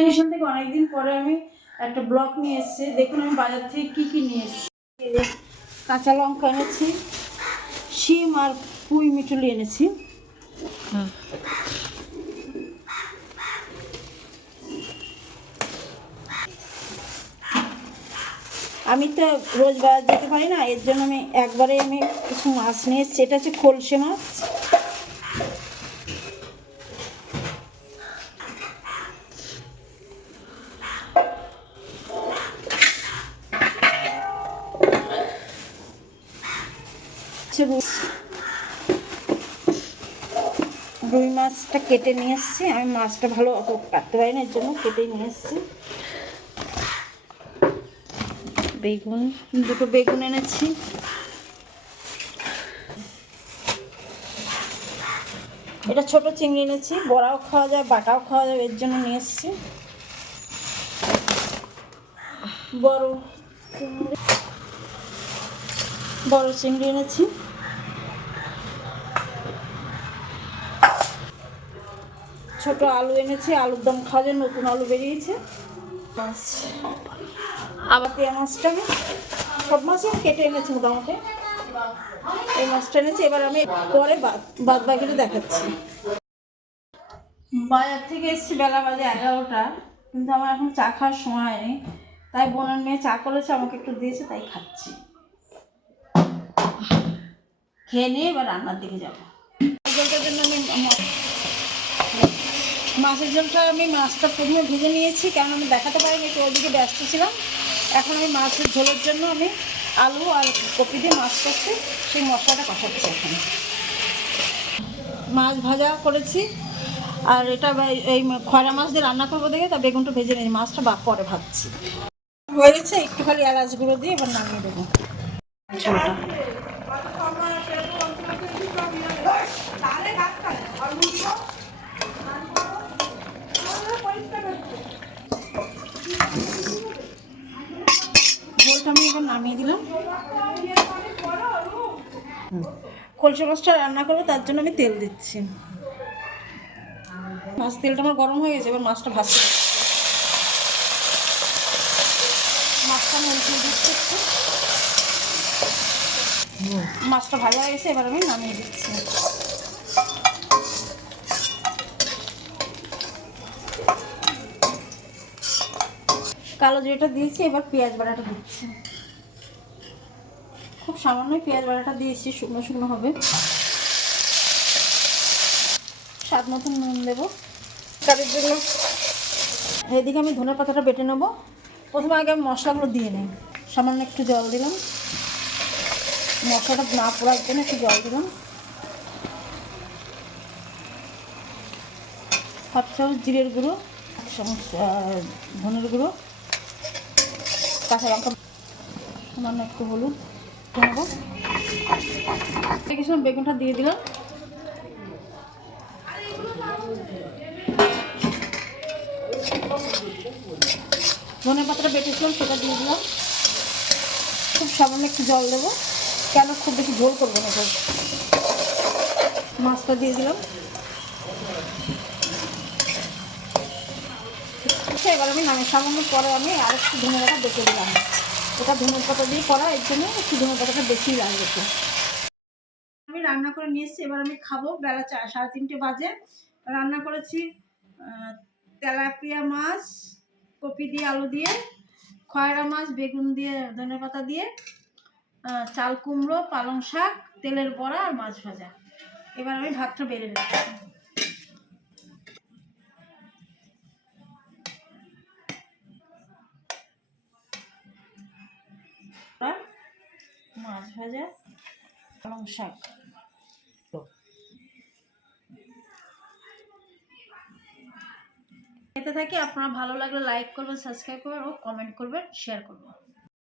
এখান থেকে অনেকদিন পরে আমি একটা ব্লগ নিয়ে এসেছি। দেখুন আমি বাজার থেকে কী নিয়ে এসেছি। কাঁচা লঙ্কা এনেছি, শিম আর পুঁই মিটুলি এনেছি। আমি তো রোজ বাজার যেতে পারি না, এর জন্য একবারে আমি কিছু মাছ নিয়ে এসেছি। এটা হচ্ছে খলসে মাছ। রুই মাছটা কেটে নিয়ে এসেছি। আমি মাছটা ভালো অত কাটতে পারি না, এর জন্য কেটে নিয়ে এসেছি। বেগুন, দুটো বেগুন এনেছি। এটা ছোট চিংড়ি এনেছি, বড়াও খাওয়া যায় বাটাও খাওয়া যায়, এর জন্য নিয়ে এসেছি। বড় চিংড়ি এনেছি। ছোট আলু এনেছি, আলুর দম খাওয়া যায়, নতুন আলু বেরিয়েছে। মাছ আবার পেঁয়া মাছটা আমি সব মাছই আমি কেটে এনেছি মোটামুটি। এই মাছটা এনেছি। এবার আমি পরে বাদ বাকিটা দেখাচ্ছি। বাজার থেকে এসেছি, বেলা বাজে 11টা, কিন্তু আমার এখন চা খাওয়ার সময় হয়নি। তাই বোনের মেয়ে চা করেছে, আমাকে একটু দিয়েছে, তাই খাচ্ছি। খেয়ে নিয়ে এবার রান্নার দিকে যাবো। জলটার জন্য আমি মাছের ঝোলটা মাছটা প্রথমে ভেজে নিয়েছি, কারণ আমি দেখাতে পারিনি, একটু ওইদিকে ব্যস্ত ছিলাম। এখন আমি মাছের ঝোলের জন্য আমি আলু আর কপি দিয়ে মাছ করছি, সেই মশলাটা কষাচ্ছি। এখন মাছ ভাজা করেছি, আর এটা এই খয়রা মাছ দিয়ে রান্না করবো দেখে তা বেগুনটা ভেজে নিয়েছি, মাছটা পরে ভাজছি। হয়ে গেছে, একটু খালি এলাচ গুঁড়ো দিয়ে এবার নামিয়ে দেবো ঝোলটা। ঝোলটা আমি এবার নামিয়ে দিলাম। কলসে মাছটা রান্না করবো, তার জন্য আমি তেল দিচ্ছি। তেলটা আমার গরম হয়ে গেছে, এবার মাছটা ভাজতে মাছটা আমি উল্টে দিচ্ছি একটু। মাছটা ভালো হয়ে গেছে, এবার আমি নামিয়ে দিচ্ছি। কালো জিরাটা দিয়েছি, এবার পেঁয়াজ বাটাটা দিচ্ছি। খুব সামান্য পেঁয়াজ বাটাটা দিয়েছি, শুকনো শুকনো হবে। স্বাদ মতন নুন দেবো কারির জন্য। এদিকে আমি ধনে পাতাটা বেটে নেবো। প্রথমে আগে আমি মশলাগুলো দিয়ে নিই। সামান্য একটু জল দিলাম, মশলাটা না পোড়ার জন্য একটু জল দিলাম। হাফ চামচ জিরের গুঁড়ো, 1 চামচ ধনের গুঁড়ো, কাঁচা লঙ্কা, সামান্য একটু হলুদ নেবো। কিছু বেগুনটা দিয়ে দিলাম। ধনে পাতাটা বেটেছিলাম, সেটা দিয়ে দিলাম। খুব সামান্য একটু জল দেবো, কেন খুব বেশি ঝোল করবো না। মাছটা দিয়ে দিলাম। এবার আমি সামান্য পরে আমি আর একটু ধনে পাতা বেটে দিলাম। এটা ধনে পাতা দিয়ে করা, এর জন্য একটু ধনে পাতাটা বেশি লাগবে। আমি রান্না করে নিয়ে এসেছি, এবার আমি খাবো। বেলা 3:30 বাজে। রান্না করেছি তেলাপিয়া মাছ কপি দিয়ে আলু দিয়ে, খয়রা মাছ বেগুন দিয়ে ধনে পাতা দিয়ে, চাল কুমড়ো, পালং শাক, তেলের বড়া আর মাছ ভাজা। এবার আমি ভাতটা বেড়ে নিচ্ছি। মাছ ভাজা, পালং শাক। খেতে থাকি। আপনারা ভালো লাগলে লাইক করবেন, সাবস্ক্রাইব করবেন ও কমেন্ট করবেন, শেয়ার করবেন।